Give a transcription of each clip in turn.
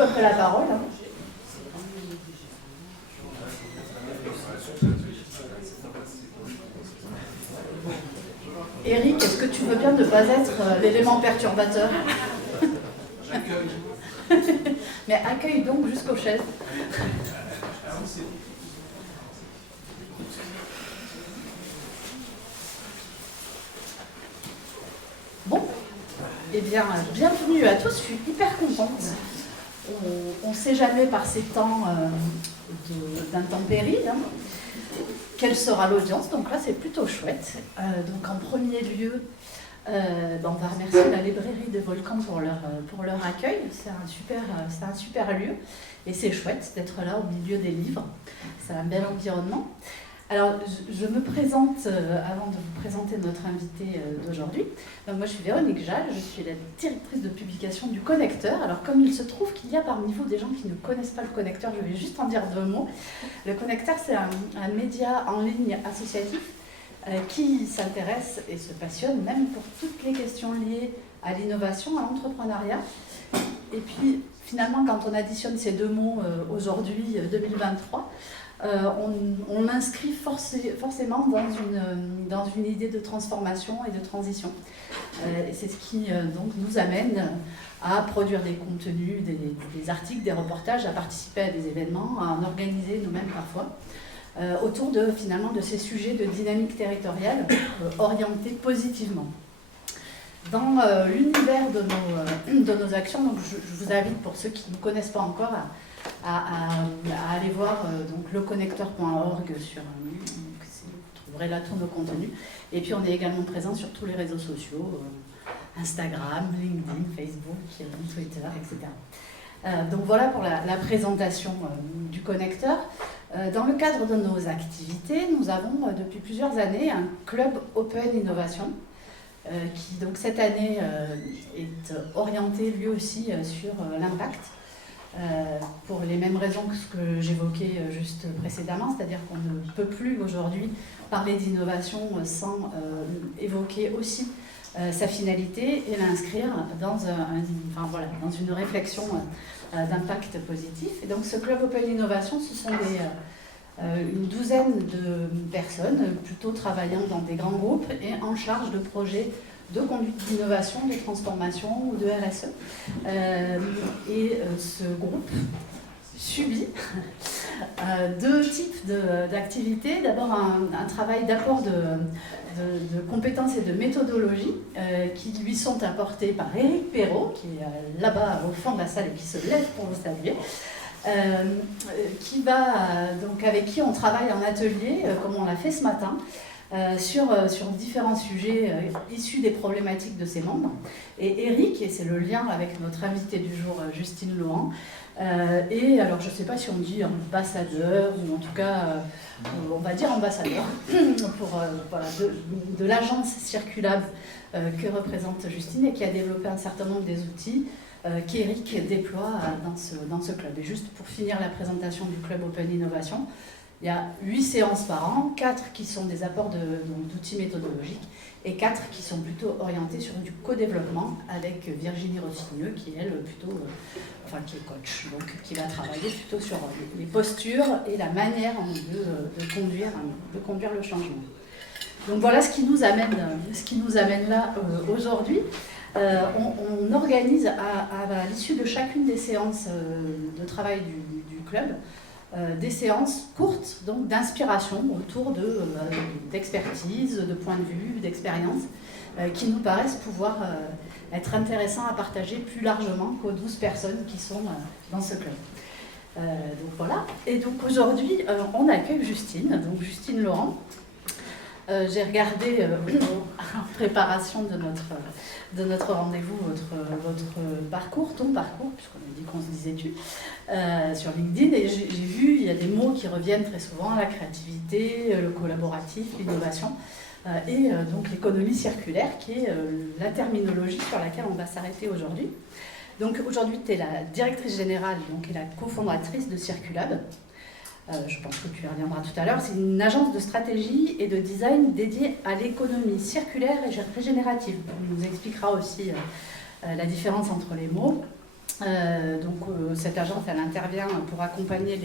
coupe un peu la parole. Hein. Eric, est-ce que tu veux bien ne pas être l'élément perturbateur? J'accueille. Mais accueille donc jusqu'aux chaises. Bon, eh bien, bienvenue à tous, je suis hyper contente. On ne sait jamais par ces temps d'intempéries quelle sera l'audience, donc là c'est plutôt chouette. Donc en premier lieu, on va remercier la librairie des Volcans pour leur accueil. C'est un super lieu et c'est chouette d'être là au milieu des livres. C'est un bel environnement. Alors, je me présente avant de vous présenter notre invité d'aujourd'hui. Donc, moi, je suis Véronique Jal, je suis la directrice de publication du Connecteur. Alors, comme il se trouve qu'il y a parmi vous des gens qui ne connaissent pas le Connecteur, je vais juste en dire 2 mots. Le Connecteur, c'est un média en ligne associatif qui s'intéresse et se passionne même pour toutes les questions liées à l'innovation, à l'entrepreneuriat. Et puis, finalement, quand on additionne ces 2 mots aujourd'hui, 2023, on l'inscrit forcément dans une idée de transformation et de transition. Et c'est ce qui donc, nous amène à produire des contenus, des articles, des reportages, à participer à des événements, à en organiser nous-mêmes parfois, autour finalement de ces sujets de dynamique territoriale orientés positivement. Dans l'univers de nos actions, donc je vous invite, pour ceux qui ne connaissent pas encore, à aller voir donc, leconnecteur.org vous trouverez là tous nos contenus. Et puis on est également présent sur tous les réseaux sociaux, Instagram, LinkedIn, Facebook, Twitter, etc. Donc voilà pour la présentation du Connecteur. Dans le cadre de nos activités, nous avons depuis plusieurs années un club Open Innovation qui donc cette année est orienté lui aussi sur l'impact. Pour les mêmes raisons que ce que j'évoquais juste précédemment, c'est-à-dire qu'on ne peut plus aujourd'hui parler d'innovation sans évoquer aussi sa finalité et l'inscrire dans une réflexion d'impact positif. Et donc ce club Open Innovation, ce sont une douzaine de personnes plutôt travaillant dans des grands groupes et en charge de projets de conduite d'innovation, de transformation ou de RSE. Ce groupe subit 2 types d'activités. D'abord un travail d'apport de compétences et de méthodologie qui lui sont apportés par Éric Perrault, qui est là-bas au fond de la salle et qui se lève pour vous saluer. Avec qui on travaille en atelier, comme on l'a fait ce matin, sur différents sujets issus des problématiques de ses membres. Et Eric, et c'est le lien avec notre invité du jour, Justine Laurent, et alors je ne sais pas si on dit ambassadeur, ou en tout cas, on va dire ambassadeur, de l'agence Circulab que représente Justine et qui a développé un certain nombre des outils qu'Eric déploie dans ce club. Et juste pour finir la présentation du club Open Innovation, il y a 8 séances par an, 4 qui sont des apports d'outils méthodologiques et 4 qui sont plutôt orientés sur du co-développement avec Virginie Rossigneux qui est qui est coach, donc qui va travailler plutôt sur les postures et la manière de conduire le changement. Donc voilà ce qui nous amène là aujourd'hui. On organise à l'issue de chacune des séances de travail du club des séances courtes, donc d'inspiration autour d'expertise, de points de vue, d'expérience, qui nous paraissent pouvoir être intéressants à partager plus largement qu'aux 12 personnes qui sont dans ce club. Donc voilà. Et donc aujourd'hui, on accueille Justine Laurent. J'ai regardé en préparation de notre rendez-vous votre parcours, ton parcours, puisqu'on a dit qu'on se disait tu, sur LinkedIn, et j'ai vu, il y a des mots qui reviennent très souvent, la créativité, le collaboratif, l'innovation, et donc l'économie circulaire, qui est la terminologie sur laquelle on va s'arrêter aujourd'hui. Donc aujourd'hui, tu es la directrice générale et la cofondatrice de Circulab. Je pense que tu y reviendras tout à l'heure. C'est une agence de stratégie et de design dédiée à l'économie circulaire et régénérative. On nous expliquera aussi la différence entre les mots. Cette agence, elle intervient pour accompagner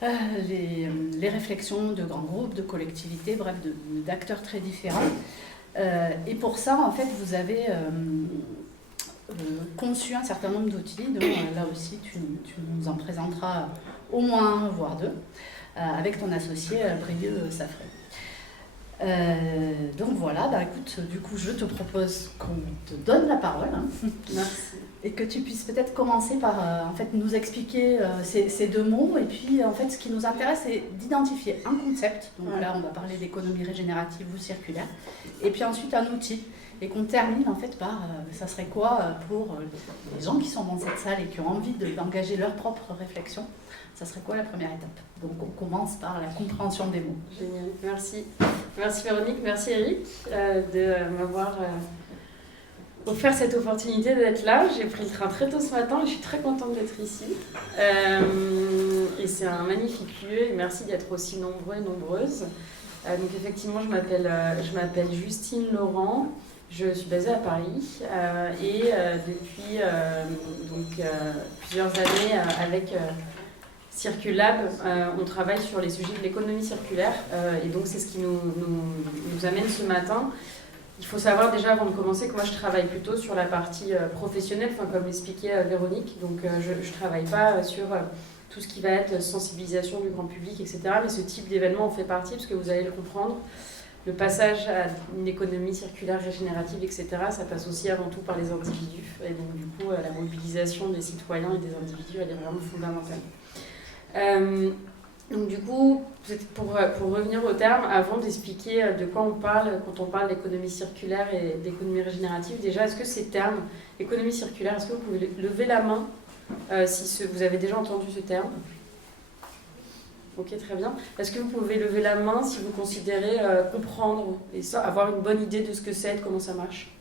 les réflexions de grands groupes, de collectivités, bref, d'acteurs très différents. Et pour ça, en fait, vous avez conçu un certain nombre d'outils, donc là aussi, tu nous en présenteras au moins un, voire deux, avec ton associé Brieux Safré. Donc voilà, écoute, du coup, je te propose qu'on te donne la parole. Merci. Et que tu puisses peut-être commencer par en fait, nous expliquer ces deux mots. Et puis, en fait, ce qui nous intéresse, c'est d'identifier un concept. Donc là, on va parler d'économie régénérative ou circulaire. Et puis ensuite, un outil. Et qu'on termine, en fait, par ça serait quoi pour les gens qui sont dans cette salle et qui ont envie d'engager leur propre réflexion. Ça serait quoi la première étape? Donc, on commence par la compréhension des mots. Génial. Merci. Merci Véronique, merci Eric de m'avoir offert cette opportunité d'être là. J'ai pris le train très tôt ce matin et je suis très contente d'être ici. Et c'est un magnifique lieu et merci d'être aussi nombreux et nombreuses. Donc effectivement, je m'appelle Justine Laurent. Je suis basée à Paris et depuis plusieurs années avec Circulab, on travaille sur les sujets de l'économie circulaire et donc c'est ce qui nous amène ce matin. Il faut savoir déjà avant de commencer que moi je travaille plutôt sur la partie professionnelle, comme l'expliquait Véronique, donc je ne travaille pas sur tout ce qui va être sensibilisation du grand public, etc. Mais ce type d'événement en fait partie parce que vous allez le comprendre. Le passage à une économie circulaire régénérative, etc., ça passe aussi avant tout par les individus. Et donc, du coup, la mobilisation des citoyens et des individus, elle est vraiment fondamentale. Donc, du coup, pour revenir au terme, avant d'expliquer de quoi on parle quand on parle d'économie circulaire et d'économie régénérative, déjà, est-ce que ces termes, économie circulaire, est-ce que vous pouvez lever la main si vous avez déjà entendu ce terme ? Ok, très bien. Est-ce que vous pouvez lever la main si vous considérez comprendre et avoir une bonne idée de ce que c'est, de comment ça marche?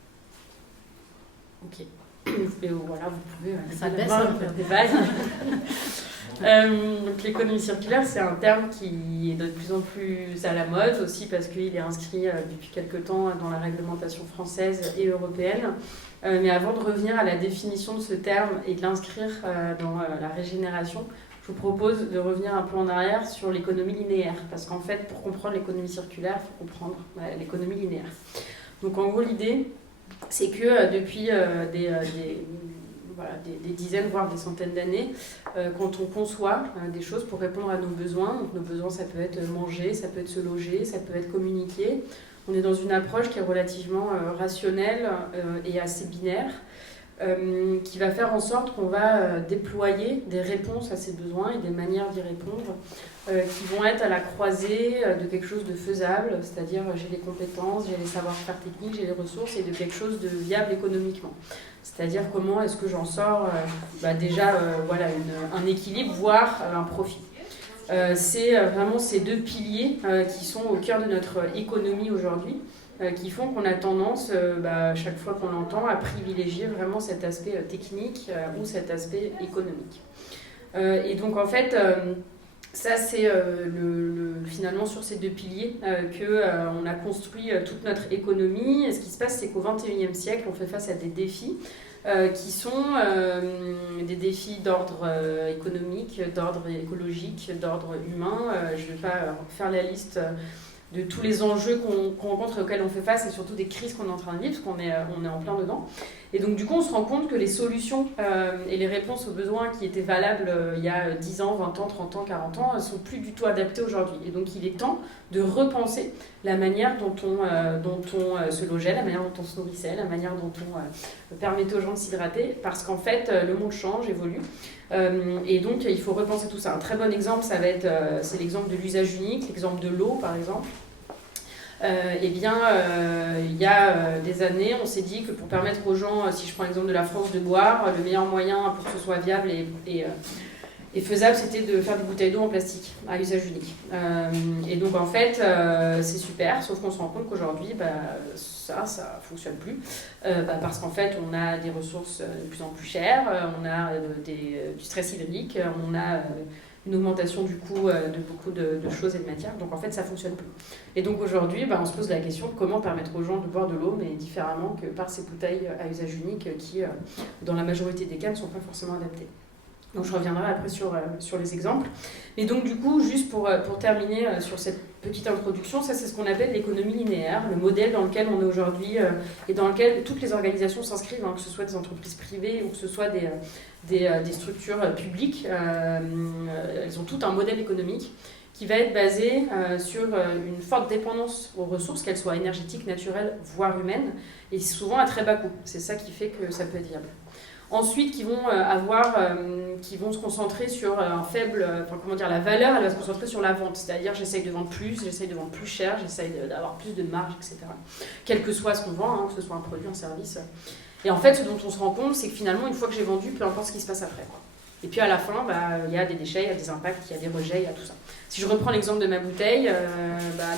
Ok. Et voilà, vous pouvez ça baisse un peu des vagues. Donc l'économie circulaire, c'est un terme qui est de plus en plus à la mode aussi parce qu'il est inscrit depuis quelque temps dans la réglementation française et européenne. Mais avant de revenir à la définition de ce terme et de l'inscrire dans la régénération, je vous propose de revenir un peu en arrière sur l'économie linéaire, parce qu'en fait, pour comprendre l'économie circulaire, il faut comprendre l'économie linéaire. Donc en gros, l'idée, c'est que depuis des dizaines, voire des centaines d'années, quand on conçoit des choses pour répondre à nos besoins, donc nos besoins, ça peut être manger, ça peut être se loger, ça peut être communiquer, on est dans une approche qui est relativement rationnelle et assez binaire, qui va faire en sorte qu'on va déployer des réponses à ces besoins et des manières d'y répondre qui vont être à la croisée de quelque chose de faisable, c'est-à-dire j'ai les compétences, j'ai les savoir-faire techniques, j'ai les ressources et de quelque chose de viable économiquement. C'est-à-dire comment est-ce que j'en sors un équilibre, voire un profit. C'est vraiment ces deux piliers qui sont au cœur de notre économie aujourd'hui. Qui font qu'on a tendance, chaque fois qu'on l'entend, à privilégier vraiment cet aspect technique ou cet aspect économique. Et donc en fait, ça c'est finalement sur ces deux piliers qu'on a construit toute notre économie. Et ce qui se passe, c'est qu'au XXIe siècle, on fait face à des défis qui sont des défis d'ordre économique, d'ordre écologique, d'ordre humain. Je ne vais pas faire la liste de tous les enjeux qu'on rencontre et auxquels on fait face et surtout des crises qu'on est en train de vivre, parce qu'on est en plein dedans. Et donc du coup, on se rend compte que les solutions et les réponses aux besoins qui étaient valables il y a 10 ans, 20 ans, 30 ans, 40 ans, ne sont plus du tout adaptées aujourd'hui. Et donc il est temps de repenser la manière dont on se logeait, la manière dont on se nourrissait, la manière dont on permettait aux gens de s'hydrater, parce qu'en fait, le monde change, évolue. Et donc il faut repenser tout ça. Un très bon exemple, c'est l'exemple de l'usage unique, l'exemple de l'eau par exemple. Il y a des années, on s'est dit que pour permettre aux gens, si je prends l'exemple de la France, de boire, le meilleur moyen pour que ce soit viable et faisable, c'était de faire des bouteilles d'eau en plastique à usage unique. Et donc en fait, c'est super, sauf qu'on se rend compte qu'aujourd'hui, ça fonctionne plus, parce qu'en fait, on a des ressources de plus en plus chères, on a du stress hydrique, on a une augmentation du coût de beaucoup de choses et de matières. Donc en fait, ça ne fonctionne plus. Et donc aujourd'hui, on se pose la question de comment permettre aux gens de boire de l'eau, mais différemment que par ces bouteilles à usage unique qui, dans la majorité des cas, ne sont pas forcément adaptées. Donc je reviendrai après sur les exemples. Et donc du coup, juste pour terminer sur cette petite introduction, ça c'est ce qu'on appelle l'économie linéaire, le modèle dans lequel on est aujourd'hui et dans lequel toutes les organisations s'inscrivent, que ce soit des entreprises privées ou que ce soit des structures publiques. Elles ont tout un modèle économique qui va être basé sur une forte dépendance aux ressources, qu'elles soient énergétiques, naturelles, voire humaines, et souvent à très bas coût. C'est ça qui fait que ça peut être viable. Ensuite, qui vont se concentrer sur un faible, la valeur, elle va se concentrer sur la vente. C'est-à-dire, j'essaye de vendre plus, j'essaye de vendre plus cher, j'essaye d'avoir plus de marge, etc. Quel que soit ce qu'on vend, que ce soit un produit, un service. Et en fait, ce dont on se rend compte, c'est que finalement, une fois que j'ai vendu, peu importe ce qui se passe après. Et puis à la fin, il y a des déchets, il y a des impacts, il y a des rejets, il y a tout ça. Si je reprends l'exemple de ma bouteille,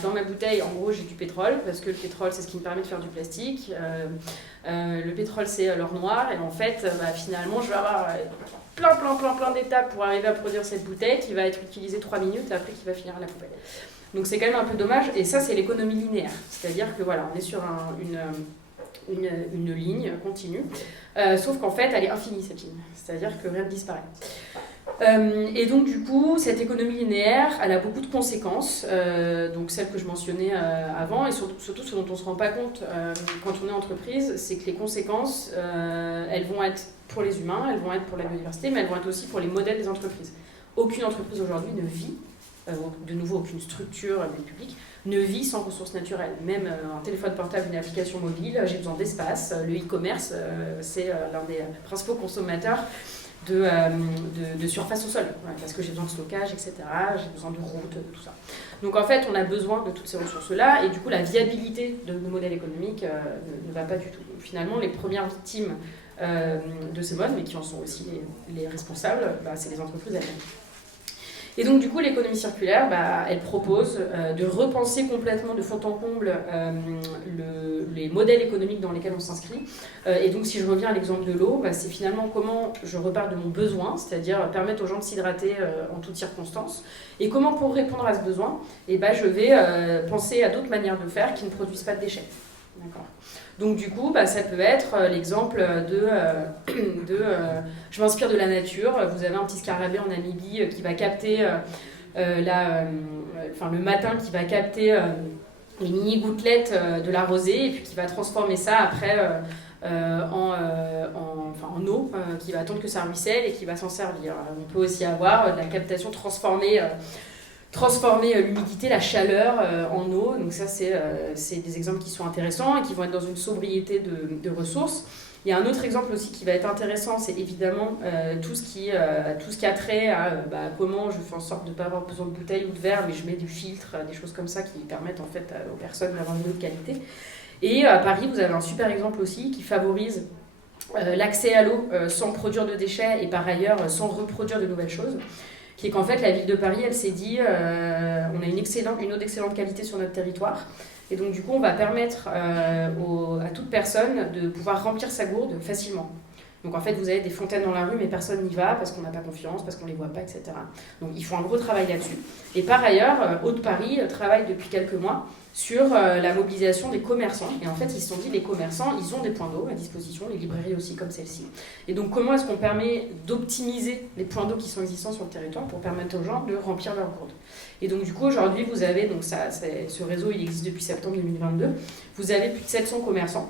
dans ma bouteille, en gros, j'ai du pétrole, parce que le pétrole, c'est ce qui me permet de faire du plastique. Le pétrole, c'est l'or noir, et en fait, finalement, je vais avoir plein d'étapes pour arriver à produire cette bouteille qui va être utilisée 3 minutes et après qui va finir à la poubelle. Donc c'est quand même un peu dommage, et ça, c'est l'économie linéaire. C'est-à-dire que voilà, on est sur une ligne continue, sauf qu'en fait, elle est infinie, cette ligne. C'est-à-dire que rien ne disparaît. Et donc du coup, cette économie linéaire, elle a beaucoup de conséquences, donc celles que je mentionnais avant, et surtout ce dont on ne se rend pas compte quand on est entreprise, c'est que les conséquences, elles vont être pour les humains, elles vont être pour la biodiversité, mais elles vont être aussi pour les modèles des entreprises. Aucune entreprise aujourd'hui ne vit, de nouveau aucune structure publique, ne vit sans ressources naturelles. Même un téléphone portable, une application mobile, j'ai besoin d'espace. Le e-commerce, c'est l'un des principaux consommateurs de surface au sol, parce que j'ai besoin de stockage, etc. J'ai besoin de routes, de tout ça. Donc en fait, on a besoin de toutes ces ressources-là, et du coup, la viabilité de nos modèles économiques ne va pas du tout. Donc, finalement, les premières victimes de ces modes, mais qui en sont aussi les responsables, c'est les entreprises elles-mêmes. Et donc du coup, l'économie circulaire, elle propose de repenser complètement de fond en comble les modèles économiques dans lesquels on s'inscrit. Et donc si je reviens à l'exemple de l'eau, c'est finalement comment je repars de mon besoin, c'est-à-dire permettre aux gens de s'hydrater en toutes circonstances. Et comment pour répondre à ce besoin, je vais penser à d'autres manières de faire qui ne produisent pas de déchets. D'accord. Donc du coup, ça peut être l'exemple je m'inspire de la nature. Vous avez un petit scarabée en Namibie qui va capter le matin, qui va capter les mini gouttelettes de la rosée et puis qui va transformer ça après en eau, qui va attendre que ça ruisselle et qui va s'en servir. On peut aussi avoir de la captation transformer l'humidité, la chaleur en eau. Donc ça, c'est des exemples qui sont intéressants et qui vont être dans une sobriété de ressources. Il y a un autre exemple aussi qui va être intéressant, c'est évidemment tout ce qui a trait à comment je fais en sorte de ne pas avoir besoin de bouteilles ou de verre, mais je mets du filtre, des choses comme ça qui permettent en fait aux personnes d'avoir une eau de qualité. Et à Paris, vous avez un super exemple aussi qui favorise l'accès à l'eau sans produire de déchets et par ailleurs sans reproduire de nouvelles choses. Qui est qu'en fait, la ville de Paris, elle s'est dit, on a une eau d'excellente qualité sur notre territoire. Et donc, du coup, on va permettre à toute personne de pouvoir remplir sa gourde facilement. Donc, en fait, vous avez des fontaines dans la rue, mais personne n'y va parce qu'on n'a pas confiance, parce qu'on ne les voit pas, etc. Donc, ils font un gros travail là-dessus. Et par ailleurs, Haute-Paris travaille depuis quelques mois sur la mobilisation des commerçants. Et en fait, ils se sont dit, les commerçants, ils ont des points d'eau à disposition, les librairies aussi comme celle-ci. Et donc, comment est-ce qu'on permet d'optimiser les points d'eau qui sont existants sur le territoire pour permettre aux gens de remplir leur gourde. Et donc, du coup, aujourd'hui, vous avez, ce réseau, il existe depuis septembre 2022, vous avez plus de 700 commerçants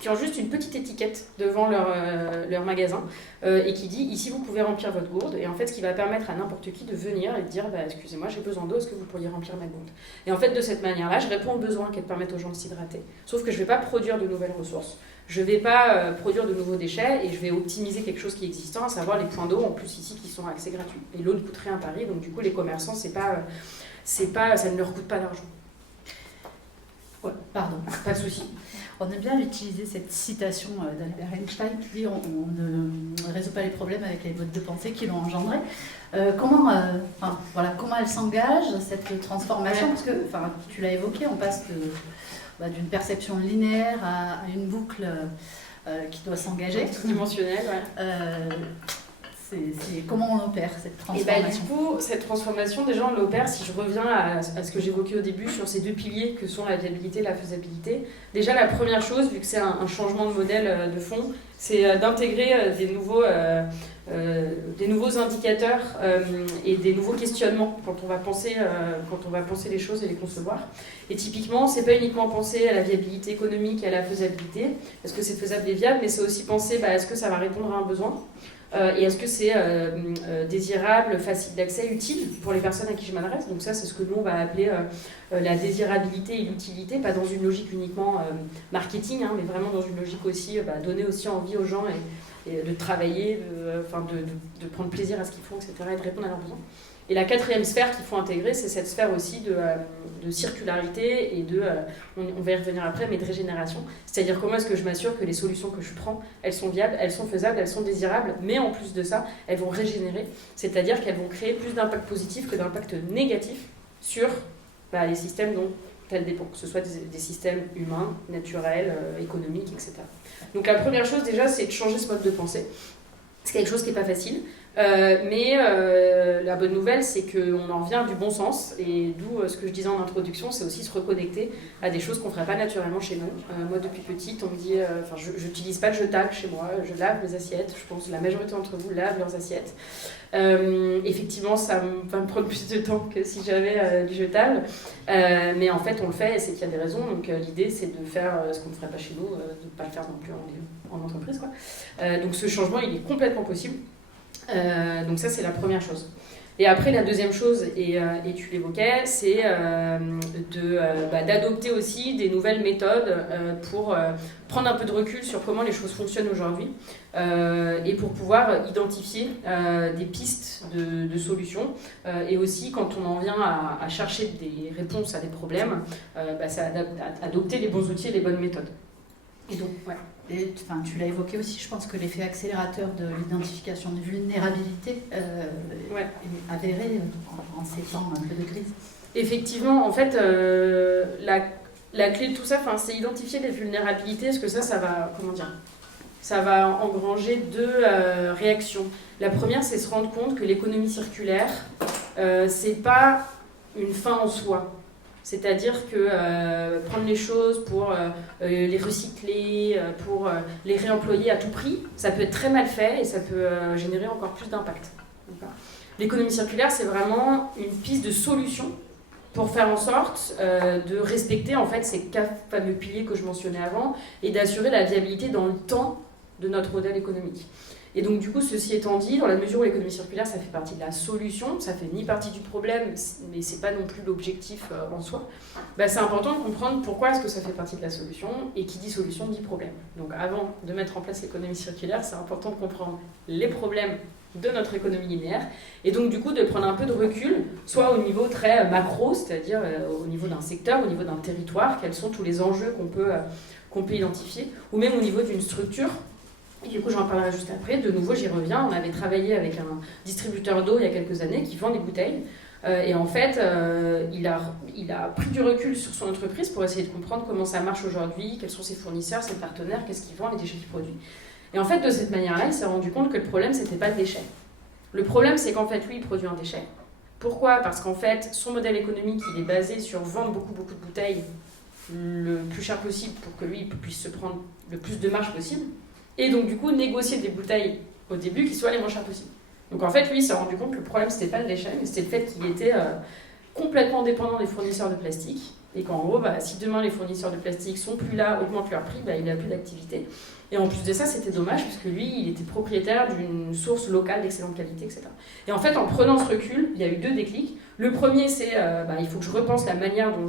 qui ont juste une petite étiquette devant leur magasin et qui dit « Ici, vous pouvez remplir votre gourde ». Et en fait, ce qui va permettre à n'importe qui de venir et de dire « Excusez-moi, j'ai besoin d'eau, est-ce que vous pourriez remplir ma gourde ?» Et en fait, de cette manière-là, je réponds aux besoins qu'elles permettent aux gens de s'hydrater. Sauf que je ne vais pas produire de nouvelles ressources. Je ne vais pas produire de nouveaux déchets et je vais optimiser quelque chose qui est existant, à savoir les points d'eau, en plus ici, qui sont à accès gratuit. Et l'eau ne coûte rien à Paris, donc du coup, les commerçants, ça ne leur coûte pas d'argent. Ouais, pardon. Pas de souci. On aime bien utiliser cette citation d'Albert Einstein qui dit « On ne résout pas les problèmes avec les modes de pensée qui l'ont engendré ». Comment elle s'engage, cette transformation? Parce que, tu l'as évoqué, on passe d'une perception linéaire à une boucle qui doit s'engager. Dimensionnelle, ouais. comment on opère cette Et transformation? du coup, cette transformation, déjà, on l'opère, si je reviens à ce que j'évoquais au début sur ces deux piliers que sont la viabilité et la faisabilité. Déjà, la première chose, vu que c'est un changement de modèle de fond, c'est d'intégrer des nouveaux indicateurs et des nouveaux questionnements quand on va penser les choses et les concevoir. Et typiquement, c'est pas uniquement penser à la viabilité économique et à la faisabilité, est-ce que c'est faisable et viable, mais c'est aussi penser est-ce que ça va répondre à un besoin et est-ce que c'est désirable, facile d'accès, utile pour les personnes à qui je m'adresse. Donc ça, c'est ce que nous, on va appeler la désirabilité et l'utilité, pas dans une logique uniquement marketing, mais vraiment dans une logique aussi, donner aussi envie aux gens et de travailler, de prendre plaisir à ce qu'ils font, etc., et de répondre à leurs besoins. Et la quatrième sphère qu'il faut intégrer, c'est cette sphère aussi de circularité et on va y revenir après, mais de régénération. C'est-à-dire comment est-ce que je m'assure que les solutions que je prends, elles sont viables, elles sont faisables, elles sont désirables, mais en plus de ça, elles vont régénérer, c'est-à-dire qu'elles vont créer plus d'impact positif que d'impact négatif sur les systèmes dont elles dépendent, que ce soit des systèmes humains, naturels, économiques, etc. Donc la première chose déjà, c'est de changer ce mode de pensée. C'est quelque chose qui n'est pas facile. Mais la bonne nouvelle, c'est qu'on en revient du bon sens, et d'où ce que je disais en introduction, c'est aussi se reconnecter à des choses qu'on ne ferait pas naturellement chez nous. Moi, depuis petite, on me dit, je n'utilise pas le jetable chez moi, je lave mes assiettes, je pense que la majorité d'entre vous lavent leurs assiettes. Effectivement, ça va me prendre plus de temps que si j'avais du jetable, mais en fait, on le fait, et c'est qu'il y a des raisons, donc l'idée, c'est de faire ce qu'on ne ferait pas chez nous, de ne pas le faire non plus en entreprise, quoi. Donc ce changement, il est complètement possible. Donc ça, c'est la première chose. Et après, la deuxième chose, et tu l'évoquais, c'est d'adopter aussi des nouvelles méthodes pour prendre un peu de recul sur comment les choses fonctionnent aujourd'hui et pour pouvoir identifier des pistes de solutions. Et aussi, quand on en vient à chercher des réponses à des problèmes, c'est adopter les bons outils et les bonnes méthodes. Et donc, ouais. Et, tu l'as évoqué aussi, je pense que l'effet accélérateur de l'identification de vulnérabilité est avéré en ces temps un peu de crise. Effectivement, en fait, la clé de tout ça, c'est identifier les vulnérabilités, parce que ça va, ça va engranger deux réactions. La première, c'est se rendre compte que l'économie circulaire, c'est pas une fin en soi. C'est-à-dire que prendre les choses pour les recycler, pour les réemployer à tout prix, ça peut être très mal fait et ça peut générer encore plus d'impact. L'économie circulaire, c'est vraiment une piste de solution pour faire en sorte de respecter en fait ces 4 fameux piliers que je mentionnais avant et d'assurer la viabilité dans le temps de notre modèle économique. Et donc du coup, ceci étant dit, dans la mesure où l'économie circulaire, ça fait partie de la solution, ça fait ni partie du problème, mais c'est pas non plus l'objectif en soi, c'est important de comprendre pourquoi est-ce que ça fait partie de la solution, et qui dit solution dit problème. Donc avant de mettre en place l'économie circulaire, c'est important de comprendre les problèmes de notre économie linéaire, et donc du coup de prendre un peu de recul, soit au niveau très macro, c'est-à-dire au niveau d'un secteur, au niveau d'un territoire, quels sont tous les enjeux qu'on peut identifier, ou même au niveau d'une structure. Et du coup, j'en parlerai juste après. De nouveau, j'y reviens. On avait travaillé avec un distributeur d'eau il y a quelques années qui vend des bouteilles. Et en fait, il a pris du recul sur son entreprise pour essayer de comprendre comment ça marche aujourd'hui, quels sont ses fournisseurs, ses partenaires, qu'est-ce qu'ils vendent, les déchets qu'ils produisent. Et en fait, de cette manière-là, il s'est rendu compte que le problème, c'était pas le déchet. Le problème, c'est qu'en fait, lui, il produit un déchet. Pourquoi ? Parce qu'en fait, son modèle économique, il est basé sur vendre beaucoup de bouteilles le plus cher possible pour que lui, il puisse se prendre le plus de marge possible. Et donc, du coup, négocier des bouteilles au début qui soient les moins chères possibles. Donc, en fait, lui, il s'est rendu compte que le problème, c'était pas le déchet, mais c'était le fait qu'il était complètement dépendant des fournisseurs de plastique. Et qu'en gros, si demain les fournisseurs de plastique sont plus là, augmentent leur prix, il n'a plus d'activité. Et en plus de ça, c'était dommage, puisque lui, il était propriétaire d'une source locale d'excellente qualité, etc. Et en fait, en prenant ce recul, il y a eu 2 déclics. Le premier, c'est il faut que je repense la manière dont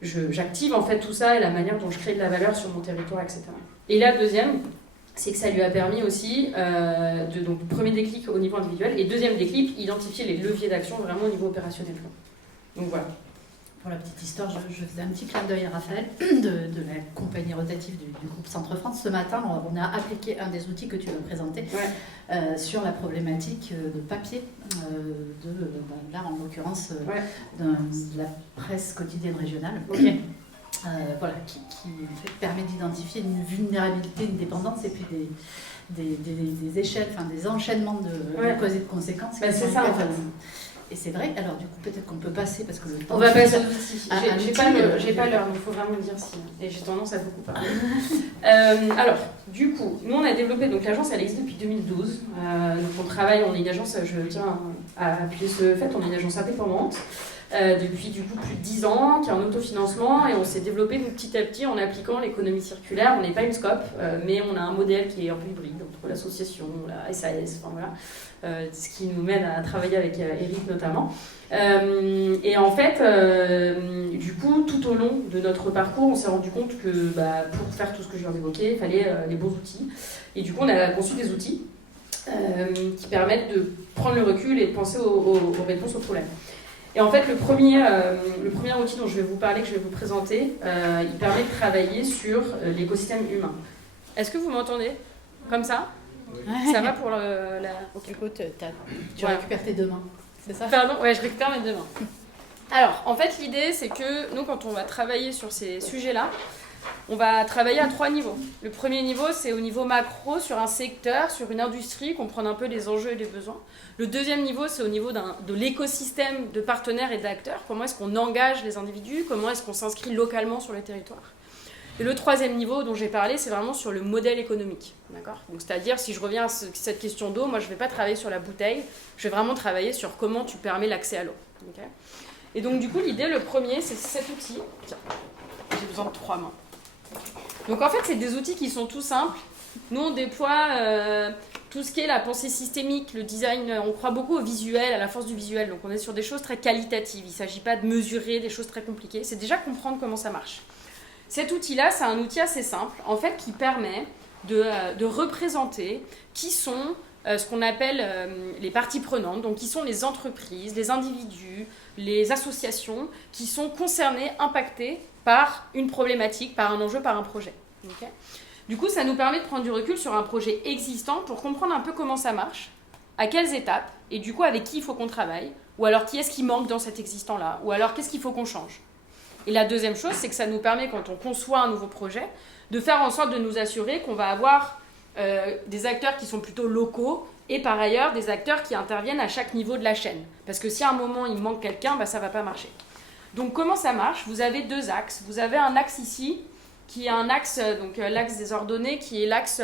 j'active en fait tout ça et la manière dont je crée de la valeur sur mon territoire, etc. Et la deuxième, c'est que ça lui a permis aussi, donc premier déclic au niveau individuel, et deuxième déclic, identifier les leviers d'action vraiment au niveau opérationnel. Donc voilà. Pour la petite histoire, je faisais un petit clin d'œil à Raphaël de la compagnie rotative du groupe Centre France. Ce matin, on a appliqué un des outils que tu as présenté sur la problématique de papier, là en l'occurrence de la presse quotidienne régionale. Okay. voilà, qui en fait, permet d'identifier une vulnérabilité, une dépendance et puis des échelles, enfin des enchaînements de causes et de conséquences. Bah, c'est ça en fait. Et c'est vrai, alors du coup peut-être qu'on peut passer parce que le temps... On va passer aux outils. J'ai pas l'heure, mais il faut vraiment me dire si. Et j'ai tendance à beaucoup parler. Alors, du coup, nous on a développé, donc l'agence elle existe depuis 2012. Donc on travaille, on est une agence, je tiens à appuyer ce fait, on est une agence indépendante. Depuis du coup plus de 10 ans, qui est en autofinancement, et on s'est développé petit à petit en appliquant l'économie circulaire. On n'est pas une SCOP, mais on a un modèle qui est un peu hybride entre l'association, la SAS, enfin voilà, ce qui nous mène à travailler avec Eric notamment. Et en fait, du coup, tout au long de notre parcours, on s'est rendu compte que pour faire tout ce que je viens d'évoquer, il fallait les bons outils. Et du coup, on a conçu des outils qui permettent de prendre le recul et de penser aux réponses aux problèmes. Et en fait, le premier outil dont je vais vous parler, que je vais vous présenter, il permet de travailler sur l'écosystème humain. Est-ce que vous m'entendez? Comme ça? Ça va pour la... Okay. Écoute, tu récupères tes deux mains, c'est ça? Pardon, ouais, je récupère mes deux mains. Alors, en fait, l'idée, c'est que nous, quand on va travailler sur ces sujets-là, on va travailler à 3 niveaux. Le premier niveau, c'est au niveau macro, sur un secteur, sur une industrie, comprendre un peu les enjeux et les besoins. Le deuxième niveau, c'est au niveau de l'écosystème de partenaires et d'acteurs. Comment est-ce qu'on engage les individus? Comment est-ce qu'on s'inscrit localement sur le territoire? Et le troisième niveau dont j'ai parlé, c'est vraiment sur le modèle économique. D'accord? Donc, c'est-à-dire, si je reviens à cette question d'eau, moi, je ne vais pas travailler sur la bouteille, je vais vraiment travailler sur comment tu permets l'accès à l'eau. Okay? Et donc, du coup, l'idée, le premier, c'est cet outil. Tiens, j'ai besoin de 3 mains. Donc en fait, c'est des outils qui sont tout simples. Nous, on déploie tout ce qui est la pensée systémique, le design. On croit beaucoup au visuel, à la force du visuel. Donc on est sur des choses très qualitatives. Il ne s'agit pas de mesurer des choses très compliquées. C'est déjà comprendre comment ça marche. Cet outil-là, c'est un outil assez simple, en fait, qui permet de représenter qui sont ce qu'on appelle les parties prenantes, donc qui sont les entreprises, les individus, les associations qui sont concernées, impactées par une problématique, par un enjeu, par un projet. Okay? Du coup, ça nous permet de prendre du recul sur un projet existant pour comprendre un peu comment ça marche, à quelles étapes, et du coup avec qui il faut qu'on travaille, ou alors qui est-ce qui manque dans cet existant-là, ou alors qu'est-ce qu'il faut qu'on change. Et la deuxième chose, c'est que ça nous permet, quand on conçoit un nouveau projet, de faire en sorte de nous assurer qu'on va avoir des acteurs qui sont plutôt locaux, et par ailleurs des acteurs qui interviennent à chaque niveau de la chaîne. Parce que si à un moment il manque quelqu'un, ça ne va pas marcher. Donc comment ça marche? Vous avez 2 axes. Vous avez un axe ici, qui est un axe, donc l'axe des ordonnées, qui est l'axe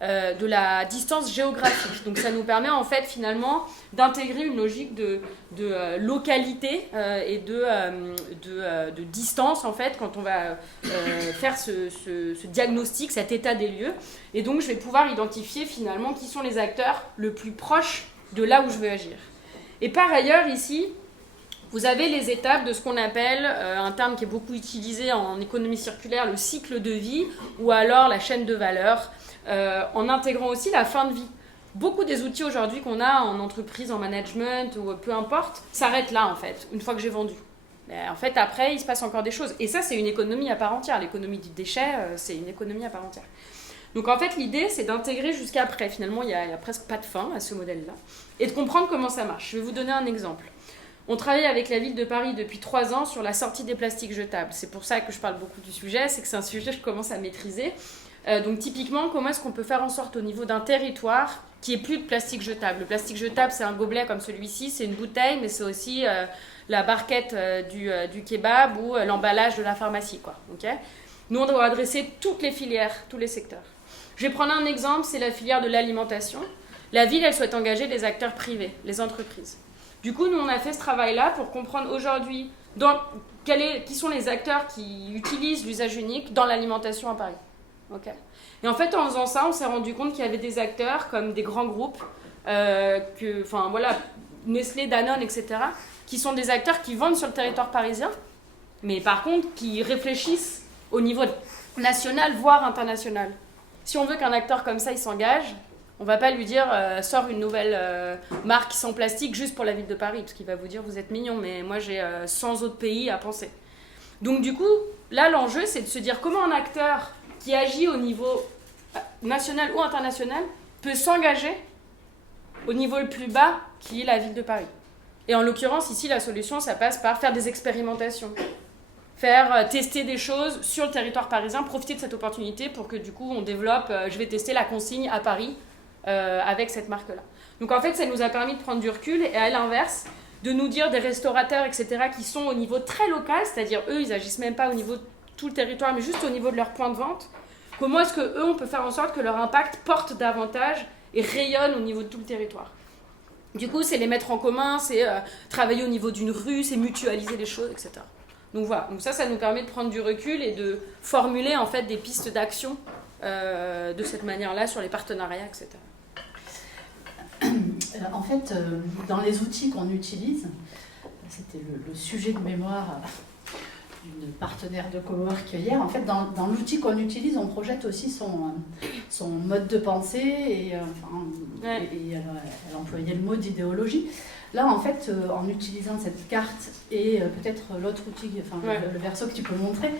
de la distance géographique. Donc ça nous permet en fait finalement d'intégrer une logique de localité et de distance en fait quand on va faire ce diagnostic, cet état des lieux. Et donc je vais pouvoir identifier finalement qui sont les acteurs le plus proches de là où je veux agir. Et par ailleurs ici, vous avez les étapes de ce qu'on appelle, un terme qui est beaucoup utilisé en économie circulaire, le cycle de vie, ou alors la chaîne de valeur, en intégrant aussi la fin de vie. Beaucoup des outils aujourd'hui qu'on a en entreprise, en management, ou peu importe, s'arrêtent là en fait, une fois que j'ai vendu. Mais en fait, après, il se passe encore des choses. Et ça, c'est une économie à part entière. L'économie du déchet, c'est une économie à part entière. Donc en fait, l'idée, c'est d'intégrer jusqu'après. Finalement, il n'y a presque pas de fin à ce modèle-là. Et de comprendre comment ça marche. Je vais vous donner un exemple. On travaille avec la ville de Paris depuis 3 ans sur la sortie des plastiques jetables. C'est pour ça que je parle beaucoup du sujet, c'est que c'est un sujet que je commence à maîtriser. Donc typiquement, comment est-ce qu'on peut faire en sorte au niveau d'un territoire qu'il n'y ait plus de plastique jetable? Le plastique jetable, c'est un gobelet comme celui-ci, c'est une bouteille, mais c'est aussi la barquette du kebab ou l'emballage de la pharmacie, quoi. Okay? Nous, on doit adresser toutes les filières, tous les secteurs. Je vais prendre un exemple, c'est la filière de l'alimentation. La ville, elle souhaite engager des acteurs privés, les entreprises. Du coup, nous, on a fait ce travail-là pour comprendre aujourd'hui qui sont les acteurs qui utilisent l'usage unique dans l'alimentation à Paris. Okay. Et en fait, en faisant ça, on s'est rendu compte qu'il y avait des acteurs comme des grands groupes, Nestlé, Danone, etc., qui sont des acteurs qui vendent sur le territoire parisien, mais par contre, qui réfléchissent au niveau national, voire international. Si on veut qu'un acteur comme ça, il s'engage, on ne va pas lui dire sors une nouvelle marque sans plastique juste pour la ville de Paris, parce qu'il va vous dire vous êtes mignon, mais moi j'ai 100 autres pays à penser. Donc du coup, là l'enjeu c'est de se dire comment un acteur qui agit au niveau national ou international peut s'engager au niveau le plus bas qui est la ville de Paris. Et en l'occurrence ici la solution ça passe par faire des expérimentations. faire tester des choses sur le territoire parisien, profiter de cette opportunité pour que du coup on développe, je vais tester la consigne à Paris avec cette marque-là. Donc en fait, ça nous a permis de prendre du recul et à l'inverse, de nous dire des restaurateurs, etc., qui sont au niveau très local, c'est-à-dire eux, ils n'agissent même pas au niveau de tout le territoire, mais juste au niveau de leur point de vente. Comment est-ce qu'eux, on peut faire en sorte que leur impact porte davantage et rayonne au niveau de tout le territoire? Du coup, c'est les mettre en commun, c'est travailler au niveau d'une rue, c'est mutualiser les choses, etc. Donc voilà, donc ça nous permet de prendre du recul et de formuler en fait des pistes d'action de cette manière-là sur les partenariats, etc. En fait, dans les outils qu'on utilise, c'était le sujet de mémoire d'une partenaire de cowork hier, en fait, dans l'outil qu'on utilise, on projette aussi son mode de pensée et elle employait le mot d'idéologie. Là, en fait, en utilisant cette carte et peut-être l'autre outil, le verso que tu peux montrer,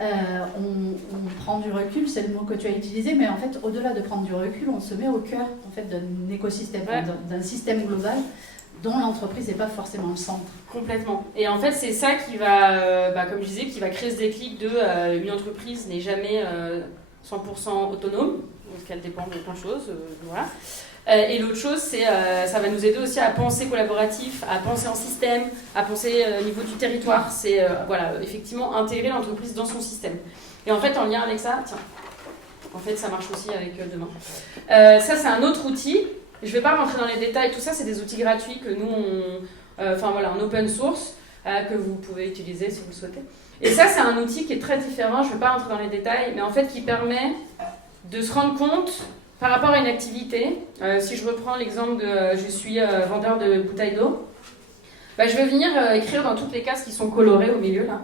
on prend du recul, c'est le mot que tu as utilisé, mais en fait, au-delà de prendre du recul, on se met au cœur en fait, d'un écosystème, d'un système global dont l'entreprise n'est pas forcément le centre. Complètement. Et en fait, c'est ça qui va, comme je disais, qui va créer ce déclic de une entreprise n'est jamais 100% autonome, parce qu'elle dépend de plein de choses. Voilà. Et l'autre chose, c'est ça va nous aider aussi à penser collaboratif, à penser en système, à penser au niveau du territoire. C'est effectivement intégrer l'entreprise dans son système. Et en fait, en lien avec ça, tiens, en fait, ça marche aussi avec demain. Ça, c'est un autre outil. Je ne vais pas rentrer dans les détails. Tout ça, c'est des outils gratuits que nous, en open source, que vous pouvez utiliser si vous le souhaitez. Et ça, c'est un outil qui est très différent. Je ne vais pas rentrer dans les détails, mais en fait, qui permet de se rendre compte par rapport à une activité. Si je reprends l'exemple de je suis vendeur de bouteilles d'eau, je vais venir écrire dans toutes les cases qui sont colorées au milieu là.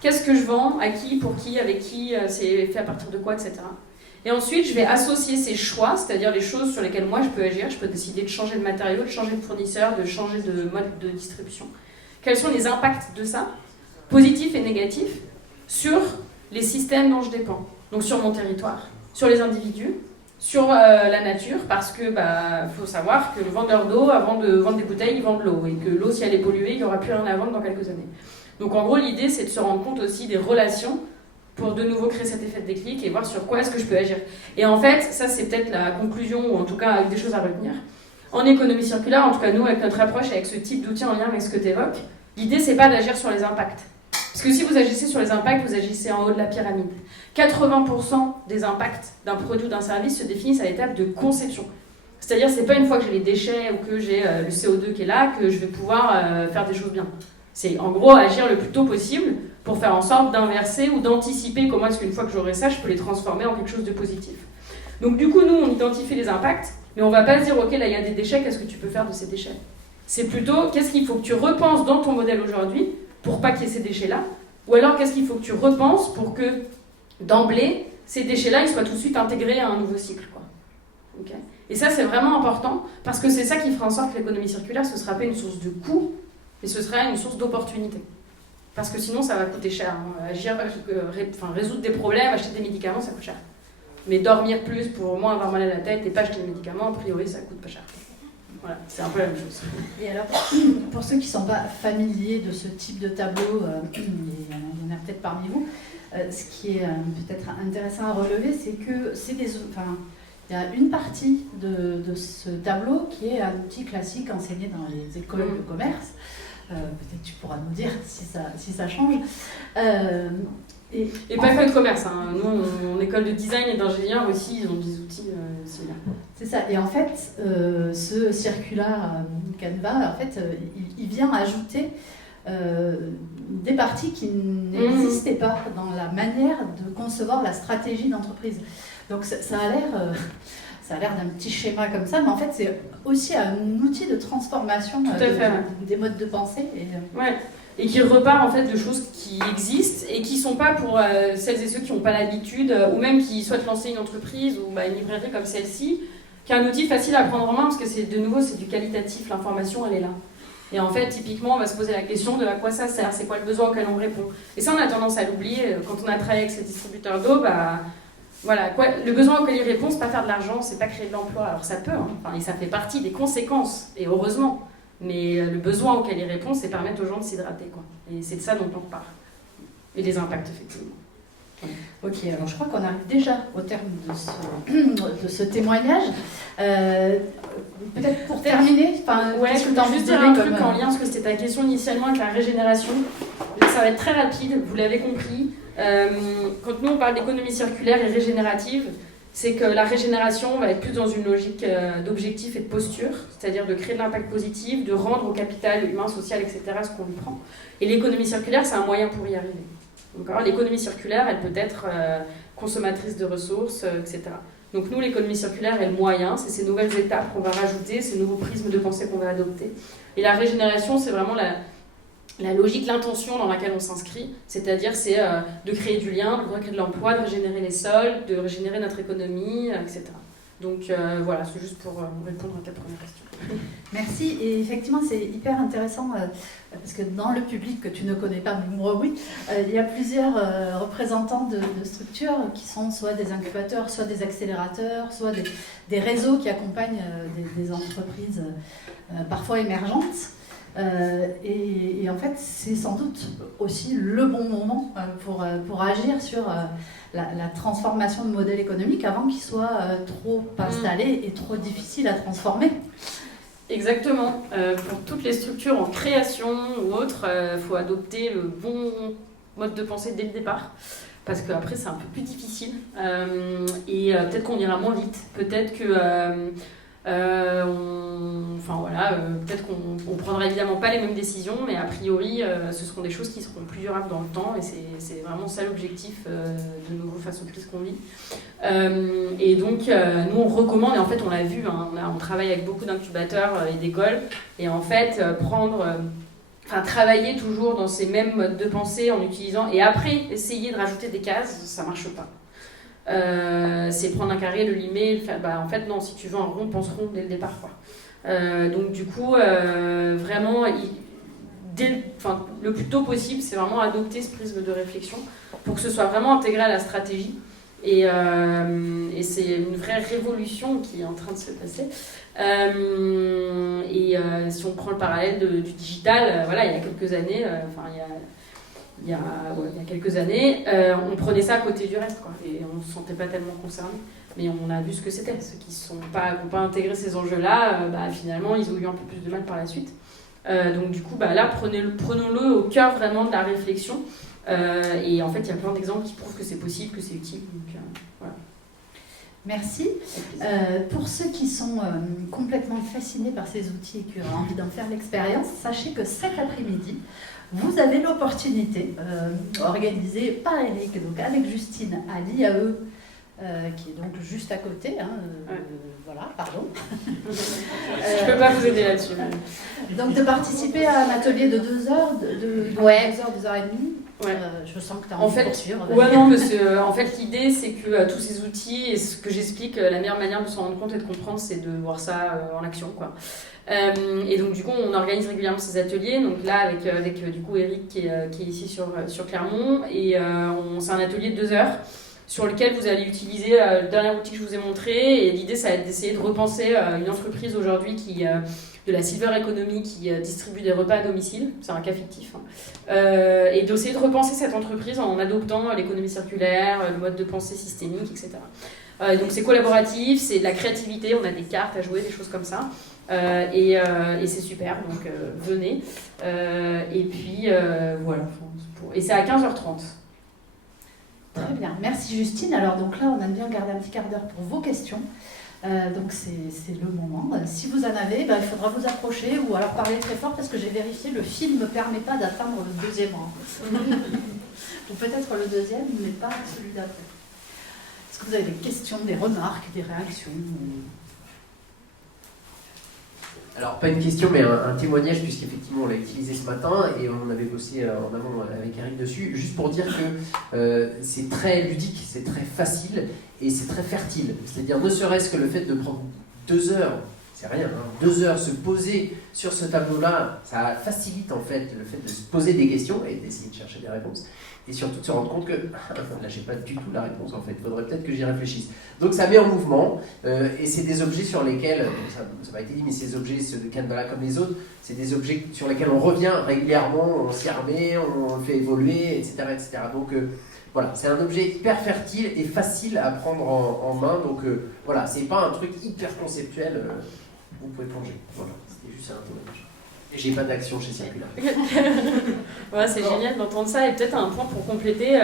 Qu'est-ce que je vends, à qui, pour qui, avec qui, c'est fait à partir de quoi, etc. Et ensuite, je vais associer ces choix, c'est-à-dire les choses sur lesquelles moi je peux agir. Je peux décider de changer de matériau, de changer de fournisseur, de changer de mode de distribution. Quels sont les impacts de ça, positifs et négatifs, sur les systèmes dont je dépends. Donc sur mon territoire, sur les individus, sur la nature, parce que faut savoir que le vendeur d'eau, avant de vendre des bouteilles, il vend de l'eau. Et que l'eau, si elle est polluée, il n'y aura plus rien à vendre dans quelques années. Donc en gros, l'idée, c'est de se rendre compte aussi des relations pour de nouveau créer cet effet de déclic et voir sur quoi est-ce que je peux agir. Et en fait, ça c'est peut-être la conclusion, ou en tout cas avec des choses à retenir. En économie circulaire, en tout cas nous, avec notre approche, avec ce type d'outil en lien avec ce que tu évoques, l'idée c'est pas d'agir sur les impacts. Parce que si vous agissez sur les impacts, vous agissez en haut de la pyramide. 80% des impacts d'un produit ou d'un service se définissent à l'étape de conception. C'est-à-dire, c'est pas une fois que j'ai les déchets ou que j'ai le CO2 qui est là que je vais pouvoir faire des choses bien. C'est en gros agir le plus tôt possible pour faire en sorte d'inverser ou d'anticiper comment est-ce qu'une fois que j'aurai ça, je peux les transformer en quelque chose de positif. Donc du coup, nous, on identifie les impacts, mais on ne va pas se dire, ok, là, il y a des déchets, qu'est-ce que tu peux faire de ces déchets? C'est plutôt, qu'est-ce qu'il faut que tu repenses dans ton modèle aujourd'hui pour pas qu'il y ait ces déchets-là? Ou alors, qu'est-ce qu'il faut que tu repenses pour que, d'emblée, ces déchets-là, ils soient tout de suite intégrés à un nouveau cycle, quoi. Okay. Et ça, c'est vraiment important, parce que c'est ça qui fera en sorte que l'économie circulaire, ce ne sera pas une source de coût, mais ce sera une source d'opportunité. Parce que sinon, ça va coûter cher. Résoudre des problèmes, acheter des médicaments, ça coûte cher. Mais dormir plus pour moins avoir mal à la tête et pas acheter des médicaments, a priori, ça coûte pas cher. Voilà, c'est un peu la même chose. Et alors, pour ceux qui ne sont pas familiers de ce type de tableau, il y en a peut-être parmi vous, ce qui est peut-être intéressant à relever, c'est que il y a une partie de ce tableau qui est un outil classique enseigné dans les écoles de commerce. Peut-être tu pourras nous dire si ça change. Et pas que de commerce. Hein. Nous, en école de design et d'ingénieur aussi, ils ont des outils similaires. C'est ça. Et en fait, ce circular Canva, en fait, il vient ajouter des parties qui n'existaient pas dans la manière de concevoir la stratégie d'entreprise. Donc ça a l'air d'un petit schéma comme ça, mais en fait, c'est aussi un outil de transformation des modes de pensée. Et qui repart en fait de choses qui existent et qui ne sont pas pour celles et ceux qui n'ont pas l'habitude, ou même qui souhaitent lancer une entreprise ou une librairie comme celle-ci, qui est un outil facile à prendre en main, parce que c'est du qualitatif, l'information, elle est là. Et en fait, typiquement, on va se poser la question de à quoi ça sert, c'est quoi le besoin auquel on répond. Et ça, on a tendance à l'oublier. Quand on a travaillé avec ces distributeurs d'eau, le besoin auquel il répond, c'est pas faire de l'argent, c'est pas créer de l'emploi. Alors ça peut, et ça fait partie des conséquences, et heureusement. Mais le besoin auquel il répond, c'est permettre aux gens de s'hydrater, quoi. Et c'est de ça dont on parle. et les impacts, effectivement. Ok, alors je crois qu'on arrive déjà au terme de ce témoignage. Peut-être pour terminer, je voulais juste dire un truc en lien, parce que c'était ta question initialement avec la régénération. Ça va être très rapide, vous l'avez compris. Quand nous on parle d'économie circulaire et régénérative, c'est que la régénération va être plus dans une logique d'objectif et de posture, c'est-à-dire de créer de l'impact positif, de rendre au capital humain, social, etc. ce qu'on lui prend. Et l'économie circulaire, c'est un moyen pour y arriver. Donc, l'économie circulaire, elle peut être consommatrice de ressources, etc. Donc nous, l'économie circulaire est le moyen, c'est ces nouvelles étapes qu'on va rajouter, ces nouveaux prismes de pensée qu'on va adopter. Et la régénération, c'est vraiment la logique, l'intention dans laquelle on s'inscrit, c'est-à-dire c'est de créer du lien, de recréer de l'emploi, de régénérer les sols, de régénérer notre économie, etc. Donc voilà, c'est juste pour répondre à ta première question. Merci, et effectivement c'est hyper intéressant parce que dans le public que tu ne connais pas, mais moi oui, il y a plusieurs représentants de structures qui sont soit des incubateurs, soit des accélérateurs, soit des réseaux qui accompagnent des entreprises parfois émergentes. Et en fait, c'est sans doute aussi le bon moment pour agir sur la transformation de modèle économique avant qu'il soit trop installé et trop difficile à transformer. Exactement. Pour toutes les structures en création ou autres, il faut adopter le bon mode de pensée dès le départ. Parce qu'après, c'est un peu plus difficile. Et peut-être qu'on ira moins vite. Peut-être que... peut-être qu'on prendra évidemment pas les mêmes décisions, mais a priori, ce seront des choses qui seront plus durables dans le temps, et c'est vraiment ça l'objectif de nouveau face aux crises qu'on vit. Et donc, nous on recommande, et en fait on l'a vu, hein, on travaille avec beaucoup d'incubateurs et d'écoles, et en fait travailler toujours dans ces mêmes modes de pensée en utilisant, et après essayer de rajouter des cases, ça marche pas. C'est prendre un carré, le limer, faire, en fait non, si tu veux un rond, pense rond dès le départ, quoi. Donc du coup, vraiment, le plus tôt possible, c'est vraiment adopter ce prisme de réflexion pour que ce soit vraiment intégré à la stratégie. Et c'est une vraie révolution qui est en train de se passer. Si on prend le parallèle du digital, il y a quelques années, il y a quelques années, on prenait ça à côté du reste, quoi, et on ne se sentait pas tellement concerné. Mais on a vu ce que c'était. Ceux qui n'ont pas intégré ces enjeux-là, finalement, ils ont eu un peu plus de mal par la suite. Donc du coup, là, prenons-le au cœur vraiment de la réflexion. Et en fait, il y a plein d'exemples qui prouvent que c'est possible, que c'est utile. Donc, voilà. Merci. Pour ceux qui sont complètement fascinés par ces outils et qui ont envie d'en faire l'expérience, sachez que cet après-midi, vous avez l'opportunité, organisée par Eric, donc avec Justine, à l'IAE, qui est donc juste à côté. Voilà, pardon. Je ne peux pas vous aider là-dessus. Donc de participer à un atelier de 2 heures, 2 heures, 2 heures et demie. Ouais. Je sens que tu as envie de poursuivre. En fait, l'idée, c'est que tous ces outils, et ce que j'explique, la meilleure manière de s'en rendre compte et de comprendre, c'est de voir ça en action, quoi. Et donc, du coup, on organise régulièrement ces ateliers. Donc là, avec du coup, Eric, qui est ici sur Clermont. Et c'est un atelier de 2 heures sur lequel vous allez utiliser le dernier outil que je vous ai montré. Et l'idée, ça va être d'essayer de repenser une entreprise aujourd'hui de la Silver Economy qui distribue des repas à domicile, c'est un cas fictif, et d'essayer de repenser cette entreprise en adoptant l'économie circulaire, le mode de pensée systémique, etc. Donc c'est collaboratif, c'est de la créativité, on a des cartes à jouer, des choses comme ça, et c'est super, donc venez. Et puis voilà, et c'est à 15h30. Très bien, merci Justine. Alors donc là, on aime bien garder un petit quart d'heure pour vos questions. Donc c'est le moment. Si vous en avez, il faudra vous approcher ou alors parler très fort parce que j'ai vérifié, le film ne permet pas d'atteindre le 2e rang. Ou peut-être le 2e, mais pas celui d'après. Est-ce que vous avez des questions, des remarques, des réactions? Alors, pas une question, mais un témoignage, puisqu'effectivement, on l'a utilisé ce matin et on avait bossé en amont avec Eric dessus, juste pour dire que c'est très ludique, c'est très facile et c'est très fertile. C'est-à-dire, ne serait-ce que le fait de prendre 2 heures, c'est rien, hein. 2 heures se poser sur ce tableau-là, ça facilite en fait le fait de se poser des questions et d'essayer de chercher des réponses. Et surtout de se rendre compte que là j'ai pas du tout la réponse en fait, il faudrait peut-être que j'y réfléchisse. Donc ça met en mouvement et c'est des objets sur lesquels, ça m'a été dit, mais ces objets, ceux de Canvala comme les autres, c'est des objets sur lesquels on revient régulièrement, on s'y remet, on le fait évoluer, etc. etc. Donc voilà, c'est un objet hyper fertile et facile à prendre en main, donc voilà, c'est pas un truc hyper conceptuel, vous pouvez plonger. Voilà, c'était juste un témoignage. Et j'ai pas d'action chez Circular. Ouais, c'est génial d'entendre ça. Et peut-être un point pour compléter,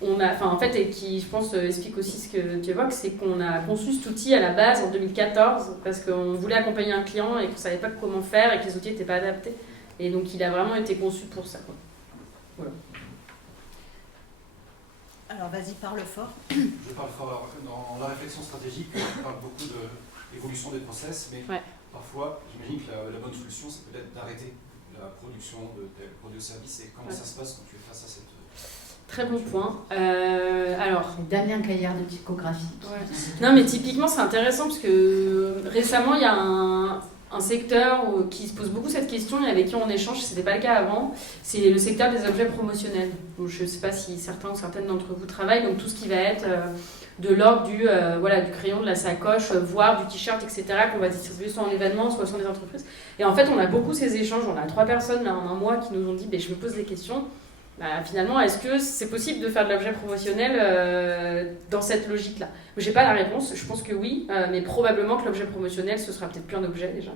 en fait, et qui, je pense, explique aussi ce que tu évoques, c'est qu'on a conçu cet outil à la base en 2014 parce qu'on voulait accompagner un client et qu'on ne savait pas comment faire et que les outils n'étaient pas adaptés. Et donc, il a vraiment été conçu pour ça, quoi. Voilà. Alors, vas-y, parle fort. Je parle fort. Dans la réflexion stratégique, on parle beaucoup d'évolution des process, mais parfois, j'imagine que la bonne solution, c'est peut-être d'arrêter la production de tel produit ou service. Et comment ça se passe quand tu es face à cette... Très bon point. Alors, Damien Caillard de Tychographie. Non, mais typiquement, c'est intéressant parce que récemment, il y a un secteur qui se pose beaucoup cette question et avec qui on échange, ce n'était pas le cas avant, c'est le secteur des objets promotionnels. Donc, je ne sais pas si certains ou certaines d'entre vous travaillent, donc tout ce qui va être de l'ordre du crayon, de la sacoche, voire du t-shirt, etc., qu'on va distribuer soit en événement, soit dans des entreprises. Et en fait, on a beaucoup ces échanges, on a 3 personnes là, en un mois qui nous ont dit je me pose des questions. Finalement, est-ce que c'est possible de faire de l'objet promotionnel dans cette logique-là ? Je n'ai pas la réponse, je pense que oui, mais probablement que l'objet promotionnel, ce sera peut-être plus un objet déjà.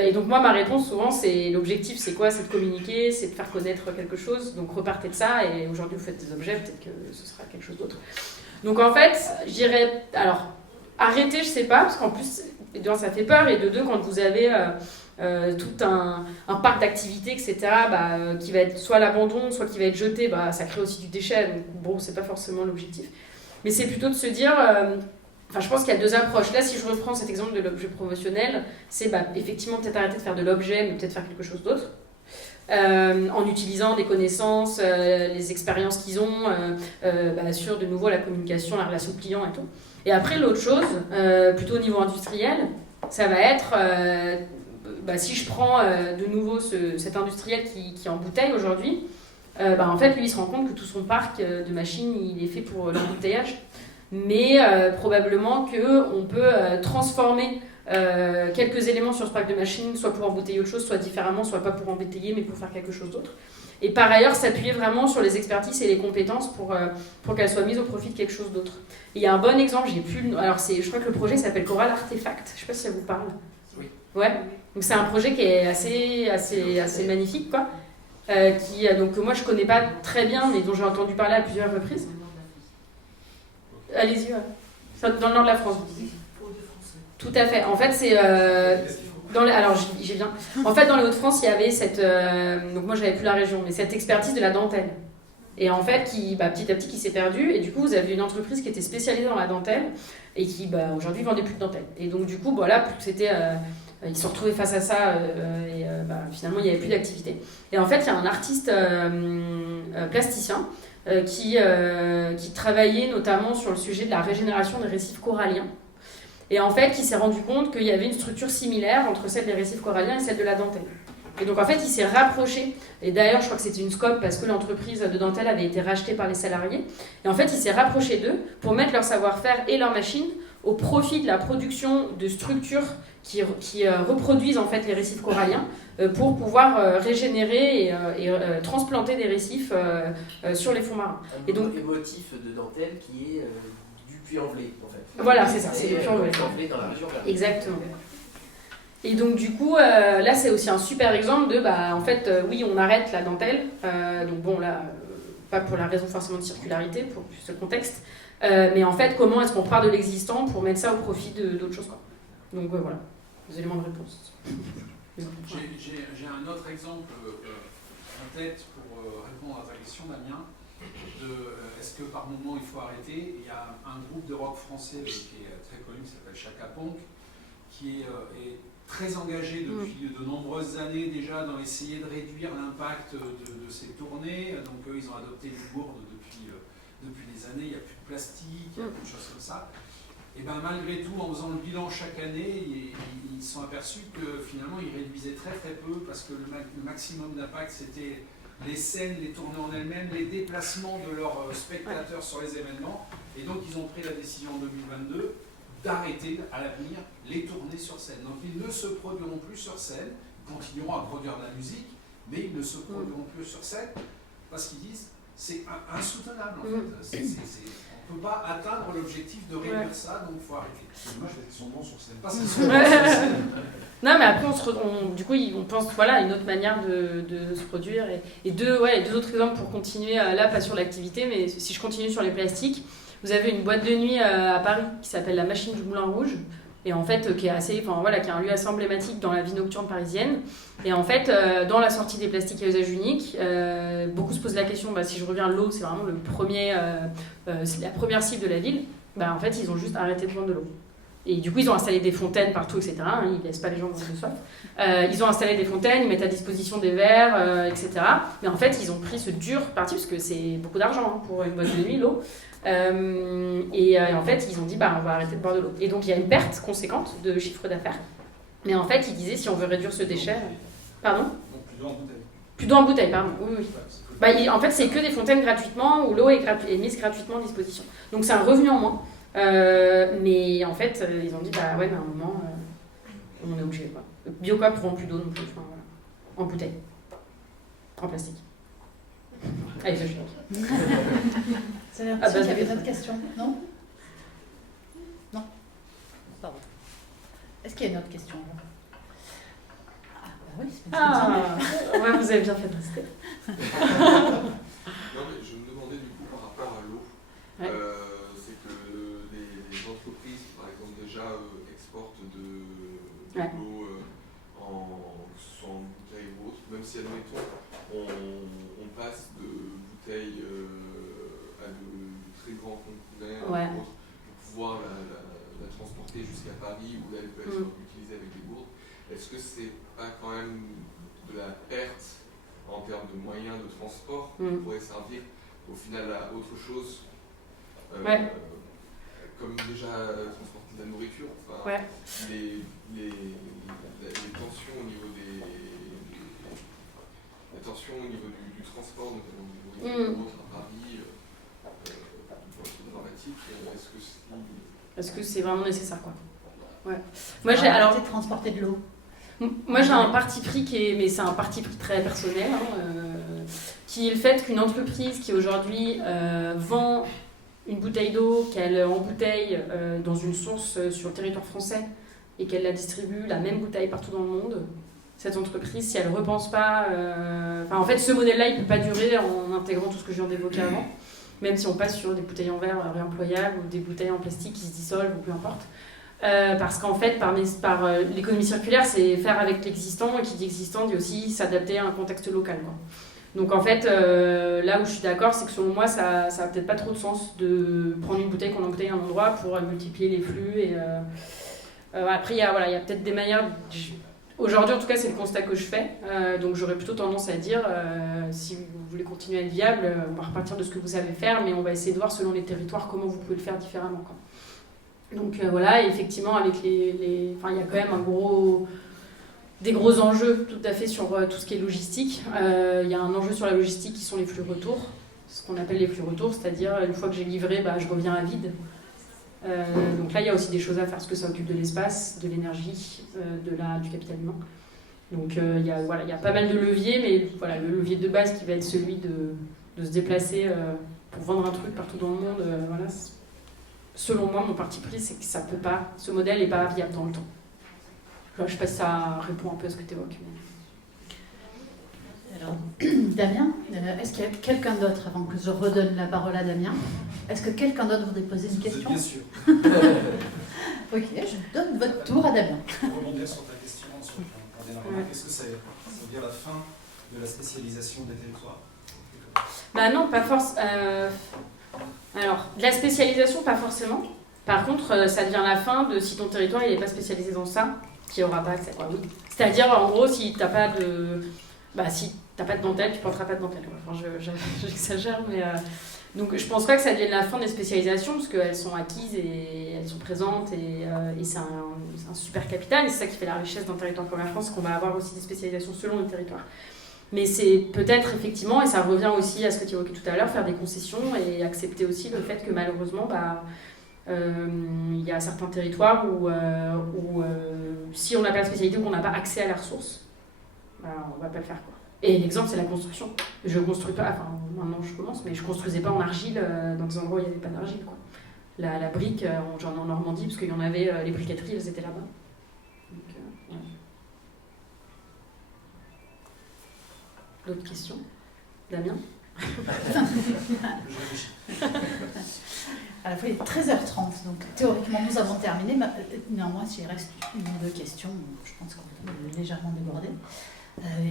Et donc moi, ma réponse souvent, c'est l'objectif, c'est quoi ? C'est de communiquer, c'est de faire connaître quelque chose, donc repartez de ça, et aujourd'hui vous faites des objets, peut-être que ce sera quelque chose d'autre. Donc en fait, je dirais, alors, arrêter, je sais pas, parce qu'en plus, de un, ça fait peur, et de deux, quand vous avez... tout un parc d'activités, etc., qui va être soit l'abandon, soit qui va être jeté, ça crée aussi du déchet, donc bon, c'est pas forcément l'objectif. Mais c'est plutôt de se dire, je pense qu'il y a 2 approches. Là, si je reprends cet exemple de l'objet promotionnel, c'est effectivement peut-être arrêter de faire de l'objet, mais peut-être faire quelque chose d'autre. En utilisant des connaissances, les expériences qu'ils ont sur de nouveau la communication, la relation client et tout. Et après, l'autre chose, plutôt au niveau industriel, ça va être... si je prends de nouveau cet industriel qui embouteille aujourd'hui, en fait, lui, il se rend compte que tout son parc de machines, il est fait pour l'embouteillage. Mais probablement qu'on peut transformer quelques éléments sur ce parc de machines, soit pour embouteiller autre chose, soit différemment, soit pas pour embouteiller, mais pour faire quelque chose d'autre. Et par ailleurs, s'appuyer vraiment sur les expertises et les compétences pour qu'elles soient mises au profit de quelque chose d'autre. Et il y a un bon exemple, je crois que le projet s'appelle Coral Artefact. Je sais pas si ça vous parle. Oui. Ouais. Donc c'est un projet qui est assez magnifique, quoi. Donc moi je connais pas très bien, mais dont j'ai entendu parler à plusieurs reprises. Allez-y, ouais. Dans le nord de la France. Tout à fait. En fait, c'est alors j'ai bien. En fait, dans les Hauts-de-France, il y avait cette. Donc moi, j'avais plus la région, mais cette expertise de la dentelle. Et en fait, petit à petit, qui s'est perdue. Et du coup, vous avez une entreprise qui était spécialisée dans la dentelle et qui, aujourd'hui, vendait plus de dentelle. Et donc, du coup, c'était. Ils se sont retrouvés face à ça et finalement, il n'y avait plus d'activité. Et en fait, il y a un artiste plasticien qui travaillait notamment sur le sujet de la régénération des récifs coralliens. Et en fait, il s'est rendu compte qu'il y avait une structure similaire entre celle des récifs coralliens et celle de la dentelle. Et donc, en fait, il s'est rapproché. Et d'ailleurs, je crois que c'était une scope parce que l'entreprise de dentelle avait été rachetée par les salariés. Et en fait, il s'est rapproché d'eux pour mettre leur savoir-faire et leurs machines au profit de la production de structures qui reproduisent en fait les récifs coralliens pour pouvoir régénérer et transplanter des récifs sur les fonds marins. Et donc, le motif de dentelle qui est du Puy-en-Velay, en fait. Voilà, c'est ça, c'est le Puy-en-Velay dans la région. Exactement. Et donc du coup, là c'est aussi un super exemple de, oui, on arrête la dentelle, donc bon là, pas pour la raison forcément de circularité, pour ce contexte, mais en fait comment est-ce qu'on repart de l'existant pour mettre ça au profit d'autres choses, quoi. Donc voilà, des éléments de réponse. J'ai un autre exemple en tête pour répondre à ta question, Damien, est-ce que par moment il faut arrêter. Il y a un groupe de rock français qui est très connu, qui s'appelle Chaka Ponk, qui est très engagé depuis de nombreuses années déjà dans essayer de réduire l'impact de ces tournées. Donc eux, ils ont adopté les gourdes depuis des années, il n'y a plus de plastique, il y a plus de choses comme ça. Et ben malgré tout, en faisant le bilan chaque année, ils se sont aperçus que finalement ils réduisaient très très peu parce que le maximum d'impact c'était les scènes, les tournées en elles-mêmes, les déplacements de leurs spectateurs sur les événements. Et donc ils ont pris la décision en 2022 d'arrêter à l'avenir les tournées sur scène. Donc ils ne se produiront plus sur scène, ils continueront à produire de la musique, mais ils ne se produiront plus sur scène parce qu'ils disent c'est insoutenable en fait. On ne peut pas atteindre l'objectif de réduire ça, donc il faut arrêter. C'est dommage parce qu'ils sont bons sur scène. Parce qu'ils sont bons sur scène. Non, mais après, du coup, on pense voilà, à une autre manière de se produire. Et deux autres exemples pour continuer, là, pas sur l'activité, mais si je continue sur les plastiques, vous avez une boîte de nuit à Paris qui s'appelle la Machine du Moulin Rouge, et en fait, qui est un lieu assez emblématique dans la vie nocturne parisienne. Et en fait, dans la sortie des plastiques à usage unique, beaucoup se posent la question, si je reviens à l'eau, c'est vraiment c'est la première cible de la ville, en fait, ils ont juste arrêté de vendre de l'eau. Et du coup, ils ont installé des fontaines partout, etc. Ils ne laissent pas les gens mourir de soif. Ils ont installé des fontaines, ils mettent à disposition des verres, etc. Mais en fait, ils ont pris ce dur parti, parce que c'est beaucoup d'argent pour une boîte de nuit, l'eau. Et en fait, ils ont dit, on va arrêter de boire de l'eau. Et donc, il y a une perte conséquente de chiffre d'affaires. Mais en fait, ils disaient, si on veut réduire ce déchet... Pardon ? Donc plus d'eau en bouteille. Plus d'eau en bouteille, pardon. Oui. En fait, c'est que des fontaines gratuitement, où l'eau est mise gratuitement à disposition. Donc, c'est un revenu en moins. Mais en fait, ils ont dit, mais à un moment, on est obligé. Biocoop ne prend plus d'eau non plus, en bouteille, en plastique. Allez, je finis. C'est l'impression qu'il y avait une autre question, non ? Non ? Pardon. Est-ce qu'il y a une autre question ? Oui, c'est ouais, vous avez bien fait de rester. Non, mais je me demandais du coup par rapport à l'eau. Ouais. C'est que les entreprises, par exemple, déjà exportent de Ouais. l'eau que ce soit en bouteille ou autre, même si, admettons, on passe de bouteilles à de très grands conteneurs Ouais. pour pouvoir la transporter jusqu'à Paris où là elle peut être utilisée avec des gourdes. Est-ce que c'est pas quand même de la perte en termes de moyens de transport qui pourrait servir au final à autre chose comme déjà transporter de la nourriture, les tensions au niveau du transport, notamment de nourriture à Paris, dramatique. Est-ce que c'est vraiment nécessaire, quoi ? Ouais. Moi, j'ai arrêté de transporter de l'eau. Moi, j'ai un parti pris mais c'est un parti pris très personnel, qui est le fait qu'une entreprise qui aujourd'hui vend une bouteille d'eau qu'elle embouteille dans une source sur le territoire français et qu'elle la distribue, la même bouteille partout dans le monde, cette entreprise, si elle ne repense pas... en fait, ce modèle-là, il ne peut pas durer en intégrant tout ce que je viens d'évoquer avant, même si on passe sur des bouteilles en verre réemployables ou des bouteilles en plastique qui se dissolvent ou peu importe. Parce qu'en fait, par l'économie circulaire, c'est faire avec l'existant, et qui dit existant dit aussi s'adapter à un contexte local, quoi. Donc en fait, là où je suis d'accord, c'est que selon moi, ça n'a peut-être pas trop de sens de prendre une bouteille qu'on embouteille à un endroit pour multiplier les flux. Et, après, il y a peut-être des manières... Aujourd'hui, en tout cas, c'est le constat que je fais. Donc j'aurais plutôt tendance à dire, si vous voulez continuer à être viable, on va repartir de ce que vous savez faire, mais on va essayer de voir selon les territoires comment vous pouvez le faire différemment, quoi. Donc et effectivement, avec il y a quand même des gros enjeux tout à fait sur tout ce qui est logistique. Il y a un enjeu sur la logistique qui sont les flux retours, ce qu'on appelle les flux retours, c'est-à-dire une fois que j'ai livré, je reviens à vide. Donc là, il y a aussi des choses à faire, parce que ça occupe de l'espace, de l'énergie, du capital humain. Donc il y a pas mal de leviers, mais le levier de base qui va être celui de se déplacer pour vendre un truc partout dans le monde, selon moi, mon parti pris, c'est que ce modèle n'est pas viable dans le temps. Je ne sais pas si ça répond un peu à ce que tu évoques. Alors, Damien, est-ce qu'il y a quelqu'un d'autre, avant que je redonne la parole à Damien, est-ce que quelqu'un d'autre voudrait poser une question ? Bien sûr. Ok, je donne votre tour à Damien. Pour rebondir sur ta question, sur ton dernière remarque, est-ce que ça veut dire la fin de la spécialisation des territoires ? Non, pas forcément. Alors, de la spécialisation, pas forcément. Par contre, ça devient la fin de si ton territoire n'est pas spécialisé dans ça, qui n'aura pas accès. Oui. C'est-à-dire, en gros, si tu n'as pas de dentelle, tu ne porteras pas de dentelle. Enfin, j'exagère, Donc je pense pas que ça devienne la fin des spécialisations, parce qu'elles sont acquises et elles sont présentes, et c'est un super capital, et c'est ça qui fait la richesse d'un territoire comme la France, qu'on va avoir aussi des spécialisations selon le territoire. Mais c'est peut-être effectivement, et ça revient aussi à ce que tu évoquais tout à l'heure, faire des concessions et accepter aussi le fait que malheureusement, il y a certains territoires où si on n'a pas la spécialité ou qu'on n'a pas accès à la ressource, on ne va pas le faire, quoi. Et l'exemple, c'est la construction. Je construis pas, enfin maintenant je commence, mais je construisais pas en argile dans des endroits où il n'y avait pas d'argile, quoi. La brique, j'en ai en Normandie, parce qu'il y en avait, les briqueteries, elles étaient là-bas. Donc, ouais. D'autres questions? Damien? À la fois, il est 13h30, donc théoriquement nous avons terminé. Néanmoins, s'il reste une ou deux questions, je pense qu'on peut légèrement déborder.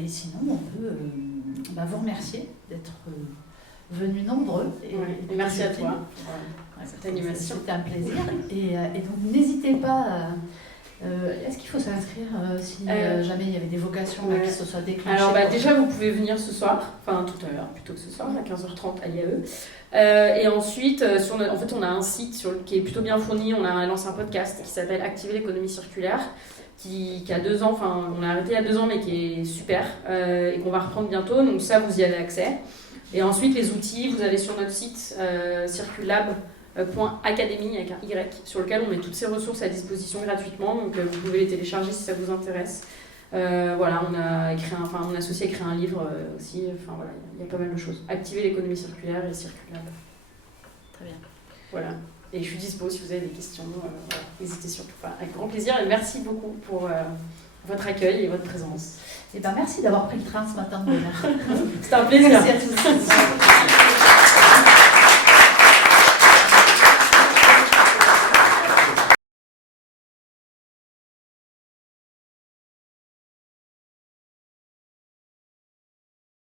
Et sinon, on peut vous remercier d'être venus nombreux. Et merci à toi pour cette animation. C'était un plaisir. Et donc, n'hésitez pas. Est-ce qu'il faut s'inscrire si jamais il y avait des vocations qui se soient déclenchées? Alors déjà, vous pouvez venir ce soir, enfin tout à l'heure, plutôt que ce soir, à 15h30 à l'IAE. Et ensuite, en fait, on a un site qui est plutôt bien fourni. On a lancé un podcast qui s'appelle Activer l'économie circulaire, qui a 2 ans, enfin on l'a arrêté il y a 2 ans, mais qui est super, et qu'on va reprendre bientôt. Donc ça, vous y avez accès. Et ensuite, les outils, vous allez sur notre site circulab.academy avec un Y, sur lequel on met toutes ces ressources à disposition gratuitement, donc vous pouvez les télécharger si ça vous intéresse. Voilà, on a associé à écrire un livre aussi, enfin voilà, il y a pas mal de choses. Activer l'économie circulaire et Circulab. Très bien. Voilà, et je suis dispo si vous avez des questions, n'hésitez surtout pas, avec grand plaisir, et merci beaucoup pour votre accueil et votre présence. Et merci d'avoir pris le train ce matin de bonne heure. C'était un plaisir. Merci à tous.